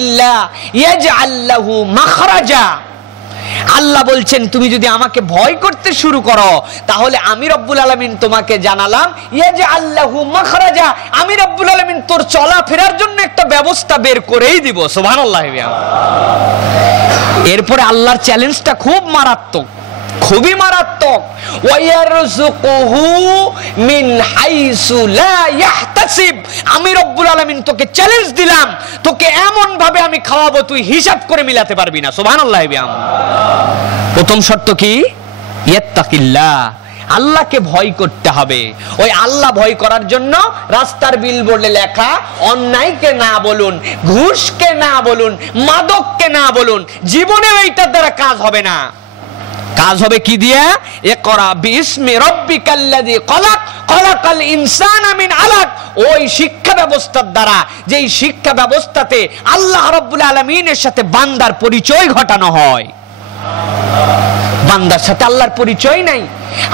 ইল্লাহ ইয়াজআল লাহু মাখরাজা। আল্লাহ বলছেন তুমি যদি আমাকে ভয় করতে শুরু করো তাহলে আমি রব্বুল আলামিন তোমাকে জানালাম ইয়াজআল লাহু মাখরাজা, আমি রব্বুল আলামিন তোর চলাফেরার জন্য একটা ব্যবস্থা বের করেই দিব। সুবহানাল্লাহ। এরপরে আল্লাহর চ্যালেঞ্জটা খুব মারাত্মক, খুবই মারাত্মক। ওয়ায়ারযুকুহু মিন হাইসু লা ইয়াহতাসিব, আমি রব্বুল আলামিন তোকে চ্যালেঞ্জ দিলাম, তোকে এমন ভাবে আমি খাওয়াবো তুই হিসাব করে মিলাতে পারবি না। সুবহানাল্লাহ। প্রথম শর্ত কি? ইয়াত্তাকিল্লাহ, আল্লাহকে ভয় করতে হবে। ওই আল্লাহ ভয় করার জন্য রাস্তার বিলবোর্ডে লেখা অন্যায়কে না বলুন, ঘুষকে না বলুন, মাদককে না বলুন, জীবনে এইটার দ্বারা কাজ হবে না। কাজ হবে কি দিয়া? ইকরা বিইসমি রাব্বিকাল্লাযী খলাক খলাকাল ইনসানা মিন আলাক। ওই শিক্ষা ব্যবস্থার দ্বারা, যেই শিক্ষা ব্যবস্থাতে আল্লাহ রাব্বুল আলামিনের সাথে বান্দার পরিচয় ঘটানো হয়। বান্দার সাথে আল্লাহর পরিচয় নাই,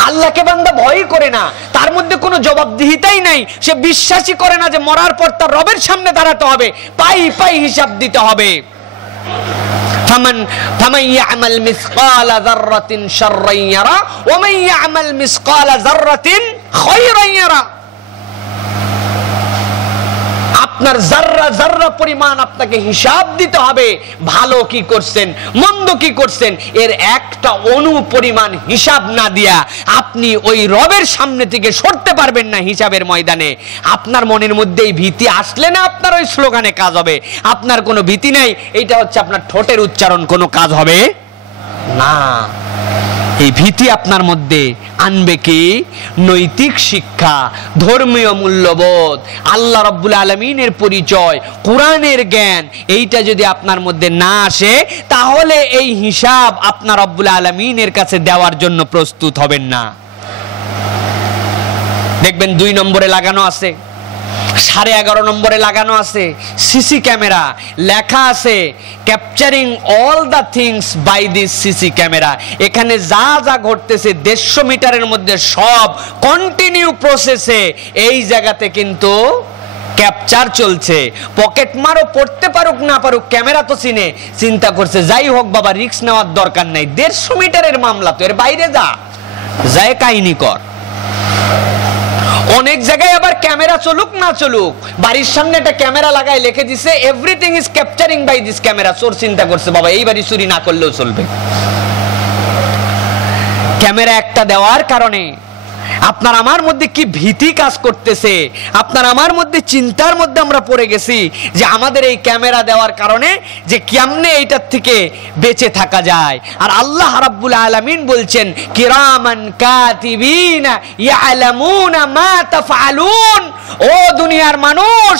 আল্লাহকে বান্দা ভয় করে না, তার মধ্যে কোনো জবাবদিহিতাই নাই, সে বিশ্বাসই করে না যে মরার পর তার রবের সামনে দাঁড়াতে হবে, পাই পাই হিসাব দিতে হবে। ফামান ইয়ামাল মিসকালা যাররাতিন শাররান ইয়ারা ওয়া মান ইয়ামাল মিসকালা যাররাতিন খায়রান ইয়ারা। আপনার যাররা যাররা পরিমাণ আপনাকে হিসাব দিতে হবে, ভালো কি করছেন মন্দ কি করছেন, এর একটা অণু পরিমাণ হিসাব না দিয়া আপনি ওই রবের সামনে থেকে সরতে পারবেন না হিসাবের ময়দানে। আপনার মনের মধ্যে এই ভীতি আসলে না আপনার ওই স্লোগানে কাজ হবে। আপনার কোনো ভীতি নাই, এটা হচ্ছে আপনার ঠোঁটের উচ্চারণ, কোনো কাজ হবে না। এই ভীতি আপনার মধ্যে আনবে কি? নৈতিক শিক্ষা, ধর্মীয় মূল্যবোধ, আল্লাহ রাব্বুল আলামিনের পরিচয়, কোরআনের জ্ঞান, এইটা যদি আপনার মধ্যে না আসে তাহলে এই হিসাব আপনার রাব্বুল আলামিনের কাছে দেওয়ার জন্য প্রস্তুত হবেন না। দেখবেন 2 নম্বরে লাগানো আছে, 11.5 নম্বরে লাগানো আছে সিসি ক্যামেরা, লেখা আছে capturing all the things by this CC camera. এখানে যা যা ঘটতেছে 150 মিটারের মধ্যে সব কন্টিনিউ প্রসেসে এই জায়গাতে কিন্তু ক্যাপচার চলছে। পকেট মারো, পড়তে পারুক না পারুক, ক্যামেরা তো চিন্তা করছে যাই হোক বাবা রিস্ক নেওয়ার দরকার নাই, 150 মিটারের মামলা তো, এর বাইরে যায় কাহিনী কর। অনেক জায়গায় আবার ক্যামেরা চলুক না চলুক, বাড়ির সামনে একটা ক্যামেরা লাগায় লিখে দিছে everything is capturing by this camera. চোর চিন্তা করছে বাবা এই বাড়ি চুরি না করলেও চলবে। ক্যামেরা একটা দেওয়ার কারণে আপনার আমার মধ্যে কি ভীতি কাজ করতেছে, আপনার আমার মধ্যে চিন্তার মধ্যে আমরা পড়ে গেছি যে আমাদের এই ক্যামেরা দেওয়ার কারণে যে কেমনে এইটার থেকে বেঁচে থাকা যায়। আর আল্লাহ রাব্বুল আলামিন বলছেন কিরামান কাতিবিনা ইয়ালামুনা মা তাফআলুন। ও দুনিয়ার মানুষ,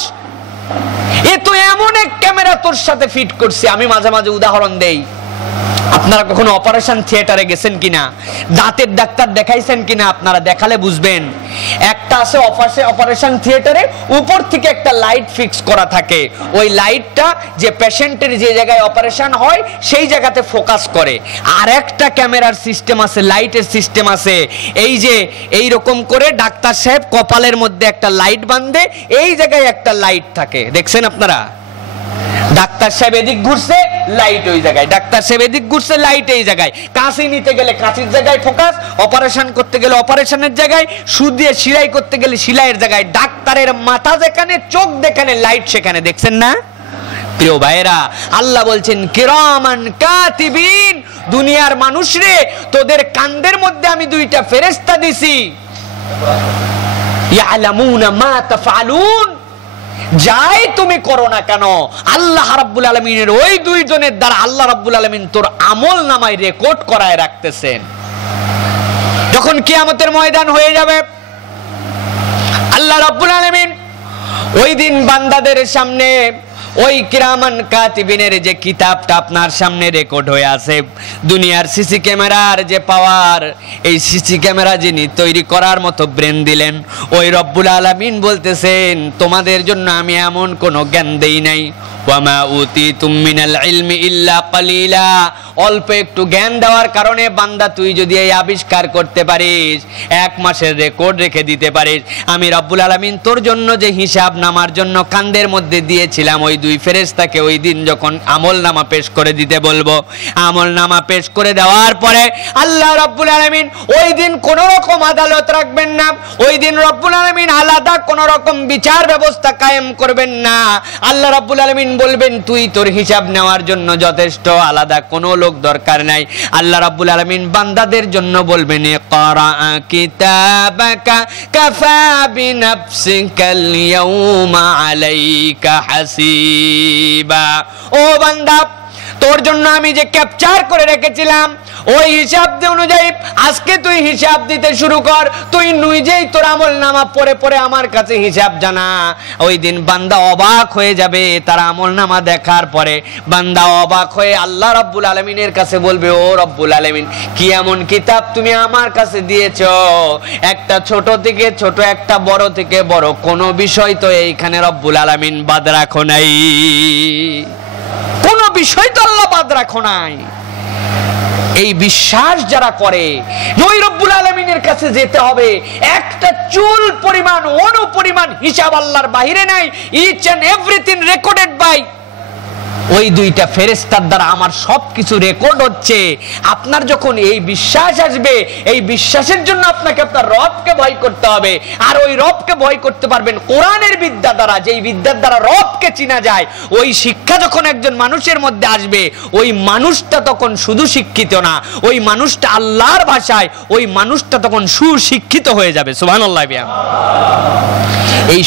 এ তো এমন এক ক্যামেরা তোর সাথে ফিট করছে। আমি মাঝে মাঝে উদাহরণ দেই, আপনারা কখনো অপারেশন থিয়েটারে গেছেন কিনা, দাঁতের ডাক্তার দেখাইছেন কিনা, আপনারা দেখালে বুঝবেন। একটা আছে অপারেশন থিয়েটারে উপর থেকে একটা লাইট ফিক্স করা থাকে, ওই লাইটটা যে পেশেন্টের যে জায়গায় অপারেশন হয় সেই জায়গাতে ফোকাস করে। আর একটা ক্যামেরার সিস্টেম আছে, লাইটের সিস্টেম আছে, এই যে এই রকম করে ডাক্তার সাহেব কপালের মধ্যে একটা লাইট বাঁধে, এই জায়গায় একটা লাইট থাকে, দেখছেন আপনারা? ডাক্তার সাহেব এদিক ঘুরছে, লাইট ওই জায়গায়, ডাক্তার সাহেব এদিক ঘুরছে, লাইট এই জায়গায়, কাঁচি নিতে গেলে কাঁচির জায়গায় ফোকাস, অপারেশন করতে গেলে অপারেশনের জায়গায়, সুদ দিয়ে সেলাই করতে গেলে সেলাইয়ের জায়গায়। ডাক্তারের মাথা যেখানে, চোখ যেখানে, লাইট সেখানে, দেখছেন না? প্রিয় ভাইরা, আল্লাহ বলছেন কিরামান কাতিবিন, দুনিয়ার মানুষ রে, তোদের কাঁধের মধ্যে আমি 2টা ফেরেশতা দিছি, ইয়ালামুনা মা তাফআলুন, যাই তুমি করো না কেন আল্লাহ রাব্বুল আলামিনের ওই 2 জনের দ্বারা আল্লাহ রাব্বুল আলামিন তোর আমল নামায় রেকর্ড করায় রাখতেছেন। যখন কিয়ামতের ময়দান হয়ে যাবে, আল্লাহ রাব্বুল আলামিন ওই দিন বান্দাদের সামনে ওই কিরামান কাতিবিনের যে কিতাবটা আপনার সামনে রেকর্ড হয়ে আছে, দুনিয়ার সিসি ক্যামেরার যে পাওয়ার, এই সিসি ক্যামেরা যিনি তৈরি করার মতো ব্রেন দিলেন, ওই রব্বুল আলামিন বলতেছেন তোমাদের জন্য আমি এমন কোনো জ্ঞান দেই নাই, ওয়ামা উতিতুম মিনাল ইলমি ইল্লা কালিলা, অল্প একটু জ্ঞান দেওয়ার কারণে বান্দা তুই যদি এই আবিষ্কার করতে পারিস, 1 মাসের রেকর্ড রেখে দিতে পারিস, আমি রব্বুল আলামিন তোর জন্য যে হিসাব নামার জন্য কান্দের মধ্যে দিয়েছিলাম ওই 2 ফেরেশতাকে ওই দিন যখন আমলনামা পেশ করে দিতে বলবো, আমলনামা পেশ করে দেওয়ার পরে আল্লাহ রব্বুল আলামিন ওই দিন কোন রকম আদালত রাখবেন না, ওই দিন রব্বুল আলামিন আলাদা কোন রকম বিচার ব্যবস্থা কায়েম করবেন না। আল্লাহ রব্বুল আলামিন বলবেন তুই তোর হিসাব নেওয়ার জন্য যথেষ্ট, আলাদা কোনো লোক দরকার নাই। আল্লাহ রাব্বুল আলামিন বান্দাদের জন্য বলবেন ইকরা কিতাবাকা কাফা বিনাফসিকাল ইয়াউমা আলাইকা হাসিবা। ও বান্দা, তোর জন্য আমি যে ক্যাপচার করে রেখেছিলাম ওই হিসাব অনুযায়ী আজকে তুই হিসাব দিতে শুরু কর। তুই নিজেই তোর আমলনামা পড়ে পড়ে আমার কাছে হিসাব জানা। ওই দিন বান্দা অবাক হয়ে যাবে, তার আমলনামা দেখার পরে বান্দা অবাক হয়ে আল্লাহ রাব্বুল আলামিনের কাছে বলবে, ও রাব্বুল আলামিন, কি এমন কিতাব তুমি আমার কাছে দিয়েছো? একটা ছোট থেকে ছোট, একটা বড় থেকে বড়, কোনো বিষয় তো এইখানে রব্বুল আলামিন বাদ রাখো নাই, কোনো বিষয় তো আল্লাহ বাদ রাখো নাই। এই বিশ্বাস যারা করে ওই রব্বুল আলামিনের কাছে যেতে হবে, একটা চুল পরিমাণ অনু পরিমাণ হিসাব আল্লাহর বাহিরে নাই। Each and everything recorded by ওই 2টা ফেরেশতার দ্বারা আমার সবকিছু রেকর্ড হচ্ছে। আপনার যখন এই বিশ্বাস আসবে, এই বিশ্বাসের জন্য আপনাকে আপনার রবকে ভয় করতে হবে। আর ওই রবকে ভয় করতে পারবেন কোরআনের বিদ্যা দ্বারা, যেই বিদ্যার দ্বারা রবকে চিনা যায়। ওই শিক্ষা যখন একজন মানুষের মধ্যে আসবে, ওই মানুষটা তখন শুধু শিক্ষিত না, ওই মানুষটা আল্লাহর ভাষায় ওই মানুষটা তখন সুশিক্ষিত হয়ে যাবে। সুবহানাল্লাহ। এই